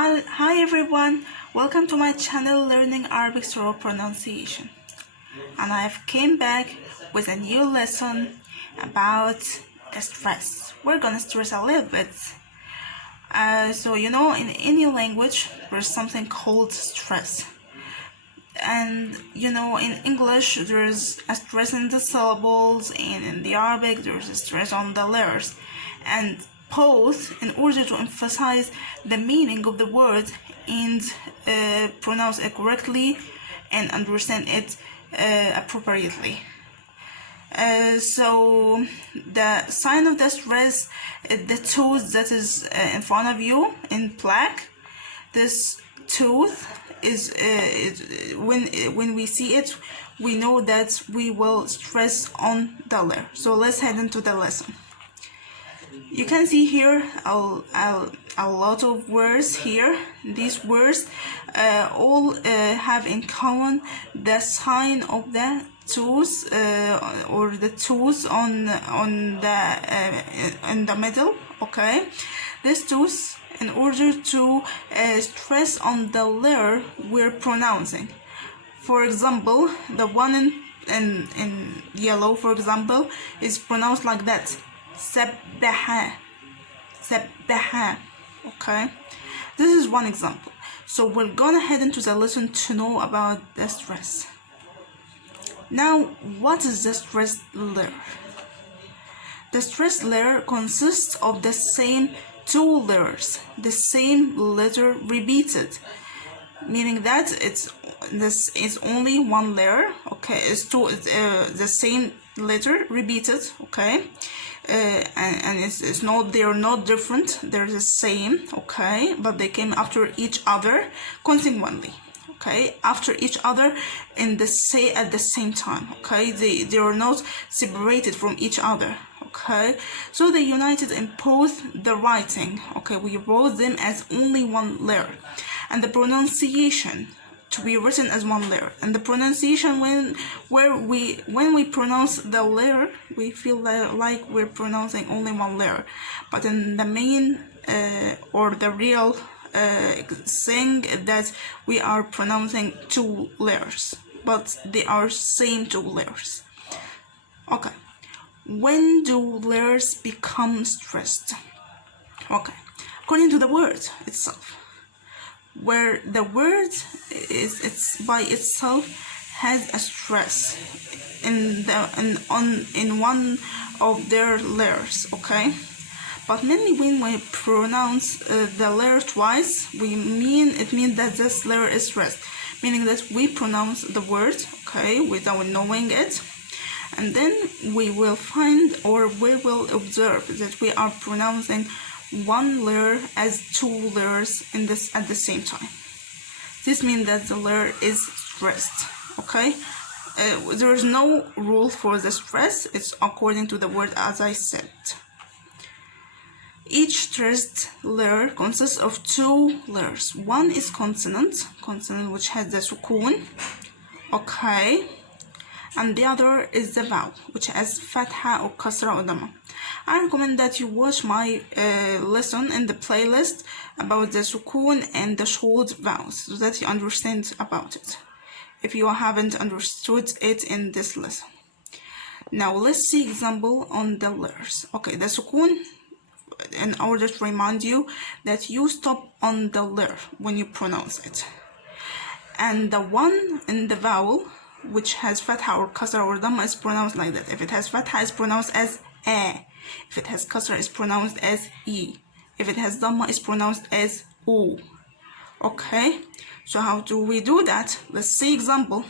Hi everyone, welcome to my channel Learning Arabic Through Pronunciation. And I've came back with a new lesson about the stress. We're gonna stress a little bit. In any language there's something called stress. And in English there's a stress in the syllables, and in the Arabic there's a stress on the letters. And both, in order to emphasize the meaning of the word and pronounce it correctly and understand it appropriately. So the sign of the stress, the tooth that is in front of you in black. This tooth is when we see it, we know that we will stress on the letter. So let's head into the lesson. You can see here a lot of words here. These words all have in common the sign of the tooth or the tooth on in the middle. Okay, this tooth, in order to stress on the letter we're pronouncing. For example, the one in yellow, for example, is pronounced like that. Sabbaha. Okay, this is one example. So we're gonna head into the lesson to know about the stress. Now, what is the stress letter? The stress letter consists of the same two letters, the same letter repeated, meaning that this is only one letter. Okay, it's the same letter repeated. Okay, and it's not, they're not different, they're the same. Okay, but they came after each other consequently. Okay, after each other at the same time. Okay, they are not separated from each other. Okay, so they united in both the writing. Okay, we wrote them as only one letter, and the pronunciation to be written as one letter. And the pronunciation, when we pronounce the letter, we feel like we're pronouncing only one letter, but in the main or the real thing that we are pronouncing two letters, but they are same two letters. Okay, when do letters become stressed? Okay, according to the word itself, where the word it's by itself has a stress in one of their letters. Okay, but mainly when we pronounce the letter twice, it means that this letter is stressed, meaning that we pronounce the word, okay, without knowing it, and then we will find, or we will observe, that we are pronouncing one letter as two letters at the same time. This means that the letter is stressed. Okay, there is no rule for the stress. It's according to the word, as I said. Each stressed letter consists of two letters. One is consonant, which has the sukun. Okay, and the other is the vowel, which has fatha or kasra or dhamma. I recommend that you watch my lesson in the playlist about the sukun and the short vowels, so that you understand about it, if you haven't understood it in this lesson. Now let's see example on the letters. Okay, the sukun, in order to remind you that you stop on the letter when you pronounce it. And the one in the vowel, which has fatha or kasra or dhamma, is pronounced like that. If it has fatha, it's pronounced as a. If it has kasra, it's pronounced as e. If it has dhamma, it's pronounced as u. Okay, so how do we do that? Let's see example.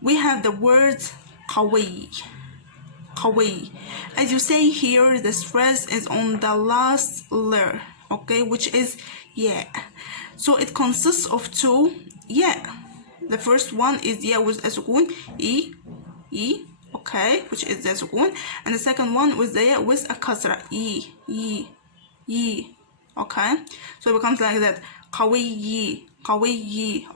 We have the word qawi. Qawi. As you say here, the stress is on the last letter, okay, which is ya. So it consists of two ya. The first one is ya with a sukun, e, okay, which is the sukun, and the second one with the ya with a kasra, e. Okay, so it becomes like that, qawi,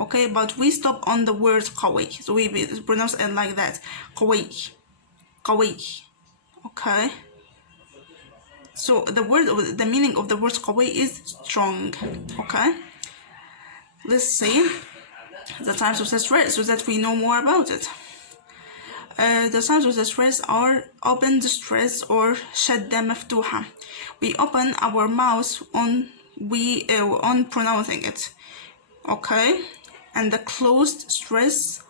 okay, but we stop on the word qawi, so we pronounce it like that, qawi. Okay, So the meaning of the word قوي is strong. Okay, let's see the types of the stress so that we know more about it. The types of the stress are open stress or shadda مفتوحة. We open our mouth on pronouncing it. Okay, and the closed stress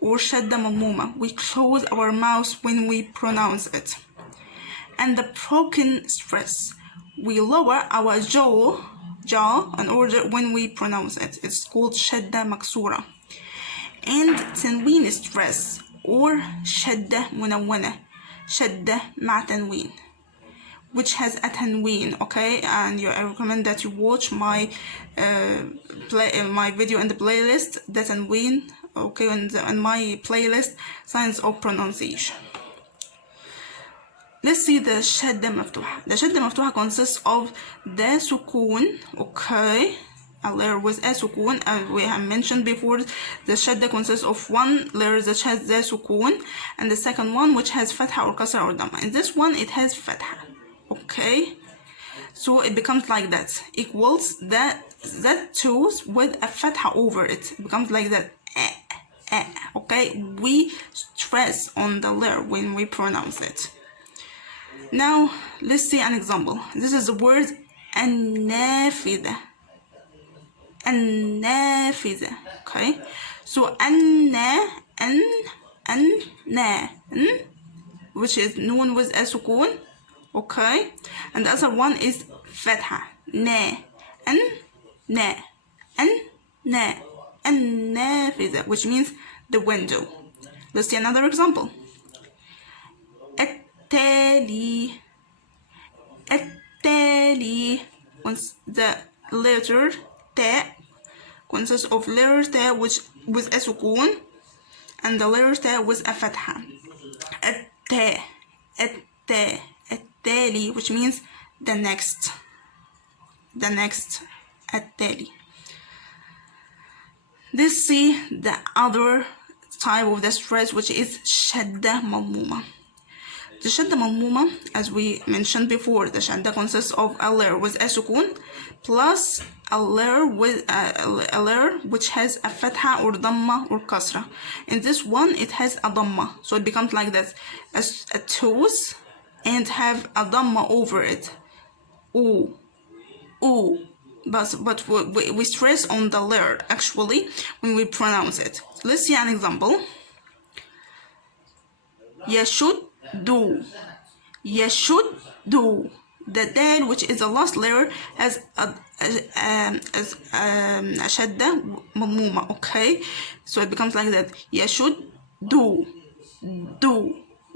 or shadda مضمومة. We close our mouth when we pronounce it. And the broken stress, we lower our jaw in order when we pronounce it. It's called shadda مكسورة. And تنوين stress or شدة منونة, شدة مع تنوين, which has a تنوين. Okay, and I recommend that you watch my my video in the playlist, the تنوين. Okay, in my playlist, Science of Pronunciation. Let's see the شدة مفتوحة. The شدة مفتوحة consists of the سكون. Okay, a letter with a سكون. We have mentioned before, the شدة consists of one letter that has the سكون, and the second one which has فتحة or كسرة or ضمة. In this one it has فتحة. Okay, so it becomes like that, equals that tooth with a فتحة over it. It becomes like that. Okay, we stress on the letter when we pronounce it. Now let's see an example. This is the word النافذة. النافذة. Okay, so which is noon with a سكون. Okay, and the other one is فتحة النافذة, which means the window. Let's see another example. التالي. Once the letter تاء consists of letter تاء which with a سكون and the letter تاء with a فتحة. التالي, which means the next. التالي. Let's see the other type of the stress, which is شدة مضمومة. The shadda مضمومة, as we mentioned before, the shadda consists of a letter with a سكون plus a letter with a letter which has a فتحة or ضمة or كسرة. In this one it has a ضمة, so it becomes like that, as a tooth and have a ضمة over it. Ooh. But we stress on the letter actually when we pronounce it. Let's see an example. يشد. The dal, which is the last letter, has a شدة مضمومة. Okay, so it becomes like that. يشد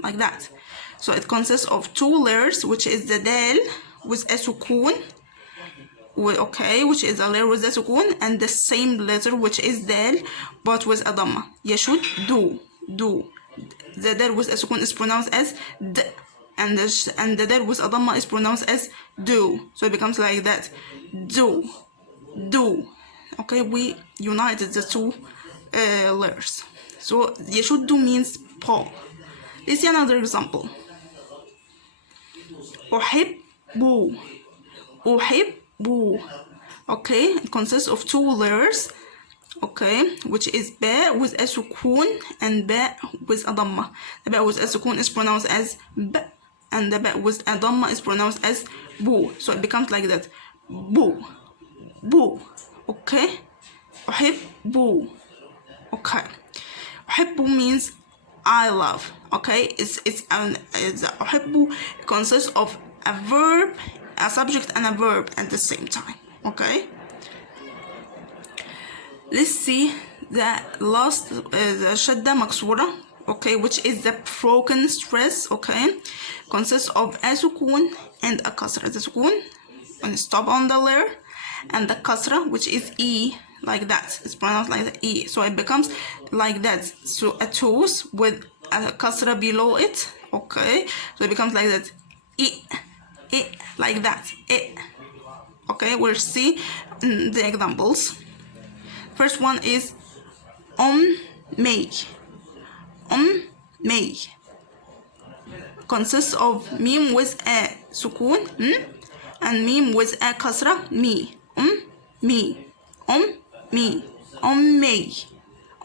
like that. So it consists of two letters, which is the dal with a سكون. Okay, which is a letter with a سكون, and the same letter which is dal but with a ضمة. يشد do. The dal with a سكون is pronounced as d, and the dal with a ضمة is pronounced as do. So it becomes like that. Do. Okay, we united the two letters. So يشد means paw. Let's see another example. أحب. Okay, it consists of two letters. Okay, which is باء with a سكون and باء with a ضمة. The باء with a سكون is pronounced as b, and the باء with a ضمة is pronounced as بو. So it becomes like that. بو. Okay, أحب. Okay, أحب means I love. Okay, it's أحب consists of a verb, a subject and a verb at the same time. Okay, let's see the last the شدة مكسورة. Okay, which is the broken stress. Okay, consists of a سكون and a كسرة. The سكون when stop on the letter, and the كسرة, which is e, like that. It's pronounced like the e, so it becomes like that. So a tooth with a كسرة below it. Okay, so it becomes like that. E, like that. Okay, we'll see the examples. First one is may. Consists of meme with a سكون and meme with a كسرة me me me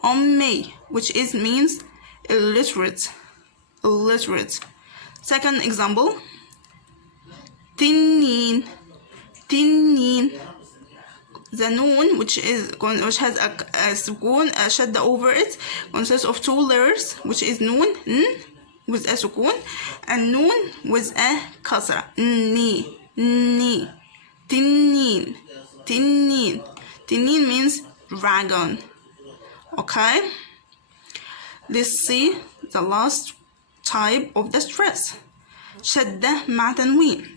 me which is means illiterate. Second example, تنين the noon which has a سكون a shadda over it consists of two letters which is noon with a سكون and noon with a كسرة ني تنين means dragon. Okay, let's see the last type of the stress, شدة مع تنوين.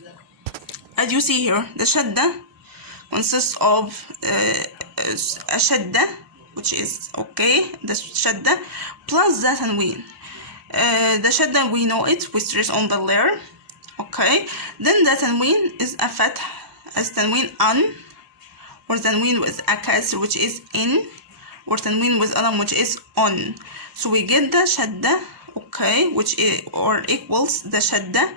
As you see here, the shadda consists of a shadda, which is okay, the shadda plus the tanween. The shadda, we know it, we stress on the layer, okay. Then the tanween is a fath, as tanween an, or tanween with a kasr, which is in, or tanween with alam, which is on. So we get the shadda, okay, which is or equals the shadda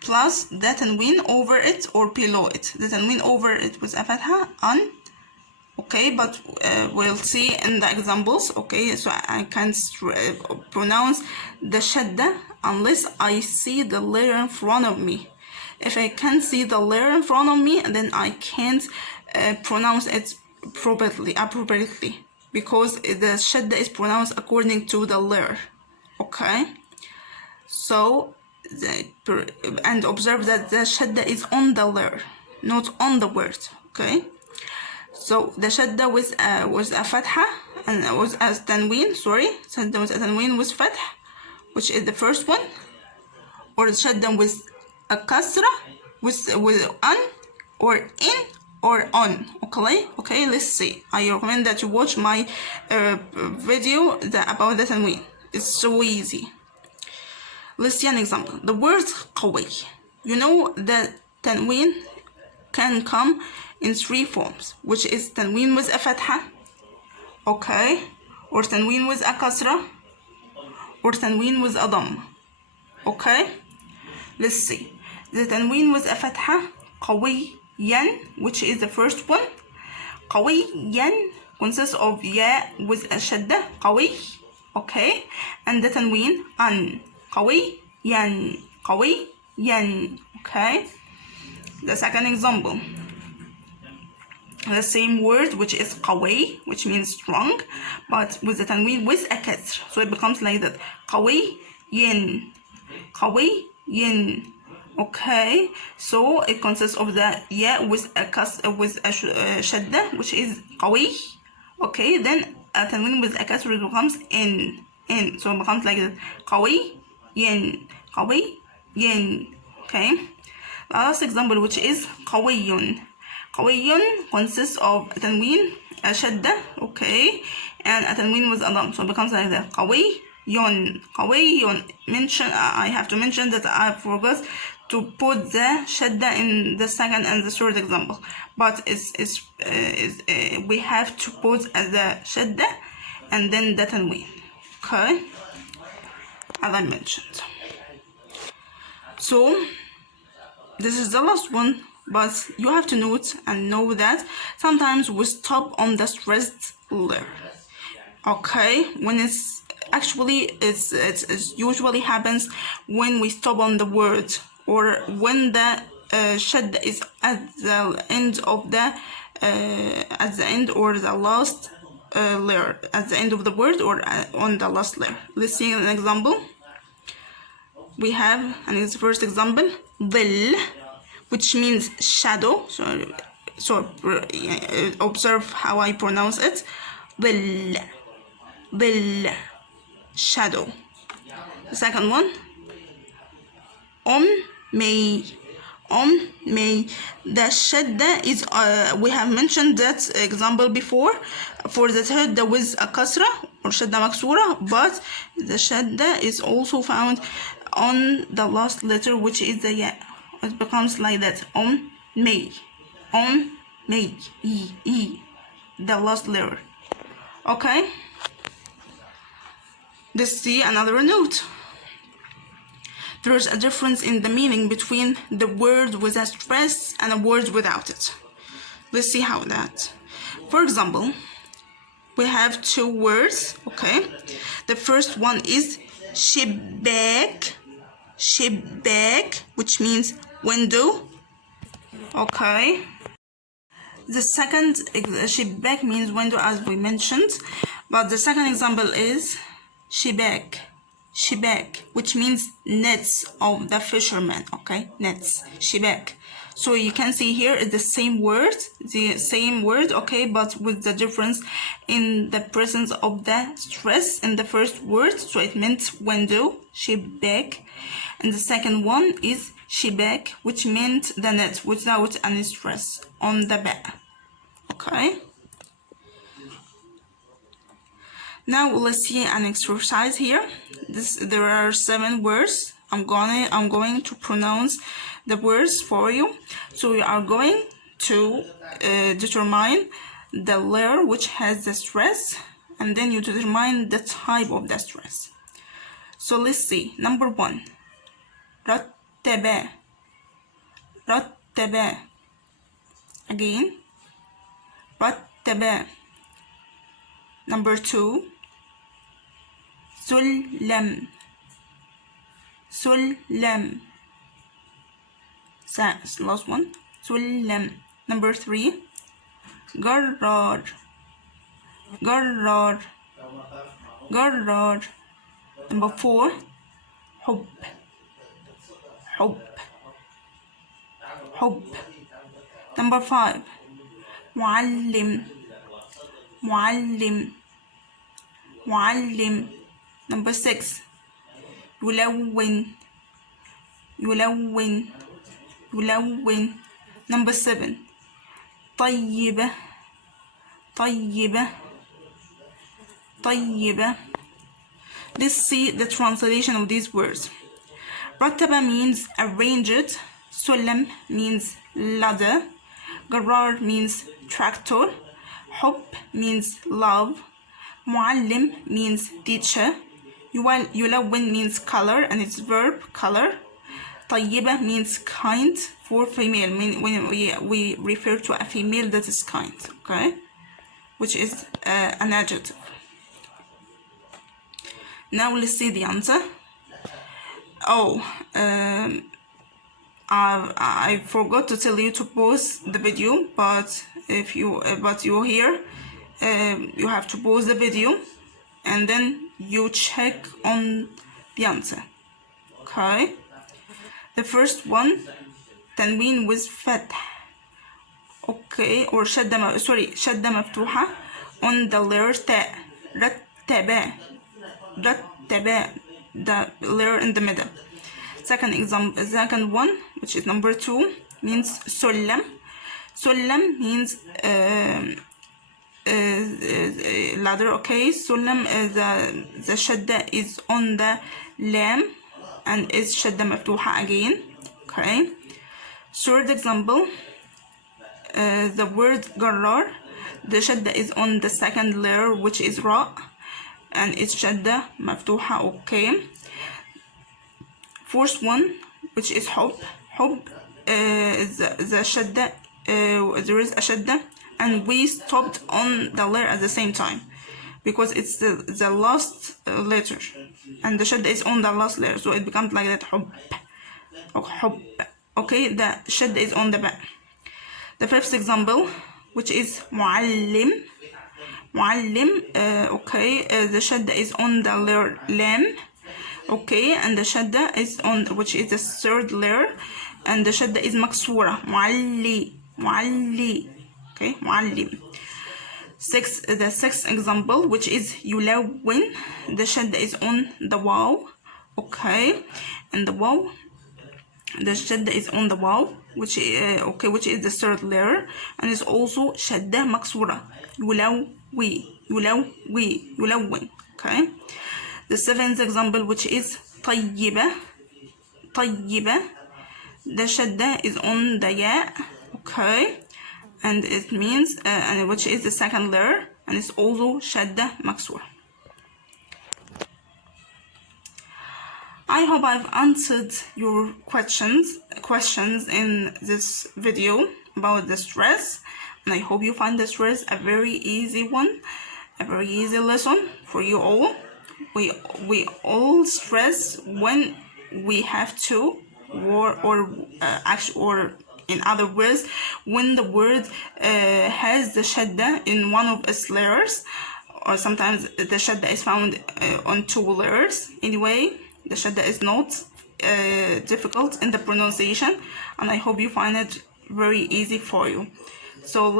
plus the tanween over it or below it. The tanween over it with a fatha on, okay, but we'll see in the examples, okay. So I can't pronounce the shadda unless I see the letter in front of me. If I can't see the letter in front of me, then I can't pronounce it appropriately, because the shadda is pronounced according to the letter, okay. So and observe that the shadda is on the letter, not on the word, okay. So the shadda with a fatha and was as tanween, shadda with a tanween with fatha, which is the first one, or the shadda with a kasra with an or in or on, okay. Let's see. I recommend that you watch my video about the tanween. It's so easy. Let's see an example. The word قوي. You know that tanween can come in three forms, which is tanween with a fatha, okay, or tanween with a kasra, or tanween with a dam, okay. Let's see. The tanween with a fatha, قويا, which is the first one. قويا consists of ya with a shadda, قوي, okay, and the tanween an, قويا, okay. The second example, the same word, which is قوي, which means strong, but with the tanween with a kasr, so it becomes like that, قويا, okay. So it consists of the ya with a shadda, which is قوي, okay. Then a tanween with a kasr, it becomes in, so it becomes like that, قويا, okay. Last example, which is قوي consists of a tanween, a shadda, okay, and a tanween with a dam, so it becomes like that, قوي. I have to mention that I forgot to put the shadda in the second and the third example, but we have to put the shadda and then the tanween, okay, as I mentioned. So this is the last one, but you have to note and know that sometimes we stop on the stressed letter, okay. When it's usually happens when we stop on the word, or when the shadda is at the end of the or the last letter, at the end of the word, or on the last letter. Let's see an example. We have the first example, ظل, which means shadow. So observe how I pronounce it. ظل, shadow. The second one, may. The shadda is we have mentioned that example before for the shadda with a kasra or shadda maksura, but the shadda is also found on the last letter, which is the ya. It becomes like that, may, e, the last letter, okay. Let's see another note. there is a difference in the meaning between the word with a stress and a word without it. Let's see how that. For example, we have two words, okay? The first one is شباك, شباك, which means window, okay? The second, شباك means window as we mentioned, but the second example is شباك, شباك, which means nets of the fishermen, okay? Nets, شباك. So you can see here it's the same word, okay, but with the difference in the presence of the stress in the first word. So it meant window, شباك, and the second one is شباك, which meant the net without any stress on the back, okay. Now let's see an exercise here. There are 7 words. I'm going to pronounce the words for you. So we are going to determine the letter which has the stress, and then you determine the type of the stress. So let's see. Number 1, رتب, رتب. Again, رتب. Number 2, سلم, سلم. Last one, سلم. Number 3, جرار, جرار, جرار. Number 4, حب, حب, حب. Number 5, معلم, معلم, معلم. Number 6, يلون, يلون, يلون. Number 7, طيبة, طيبة, طيبة. Let's see the translation of these words. رتب means arranged, سلم means ladder, جرار means tractor, حب means love, معلم means teacher, يلون means color and its verb color, طيبة means kind for female, when we refer to a female that is kind, okay, which is an adjective. Now let's see the answer. Oh, I forgot to tell you to pause the video, but if you're here, you have to pause the video and then you check on the answer, okay. The first one, تنوين with فتح, okay, or شدة مفتوحة on the letter تاء, رتب, رتب, the letter in the middle. Second one, which is number 2, means سلم. سلم means ladder, okay. سلم, the shadda is on the lam and is shadda مفتوحة again, okay. Third example, the word جرار, the shadda is on the second letter which is ra and it's shadda مفتوحة, okay. Fourth one, which is حب, حب, the shadda, there is a shadda and we stopped on the letter at the same time because it's the last letter and the shadda is on the last letter, so it becomes like that, حب, حب, okay. The shadda is on the back. The fifth example, which is معلم, معلم, okay, the shadda is on the letter lam, okay, and the shadda is on, which is the third letter, and the shadda is مكسورة, معلي, معلي, okay, معلم. The sixth example, which is يلون, the shadda is on the waw, okay, and the waw, the shadda is on the waw, which is the third letter, and it's also shadda مكسورة, يلوي, يلوي, يلون, okay. The seventh example, which is طيبة, طيبة, the shadda is on the ya, okay, and it means and which is the second letter and it's also shadda مكسورة. I hope I've answered your questions in this video about the stress, and I hope you find the stress a very easy one, a very easy lesson for you all. We all stress when we have to, or in other words, when the word has the shadda in one of its layers, or sometimes the shadda is found on two layers. Anyway, the shadda is not difficult in the pronunciation, and I hope you find it very easy for you. So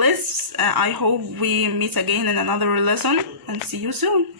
I hope we meet again in another lesson, and see you soon.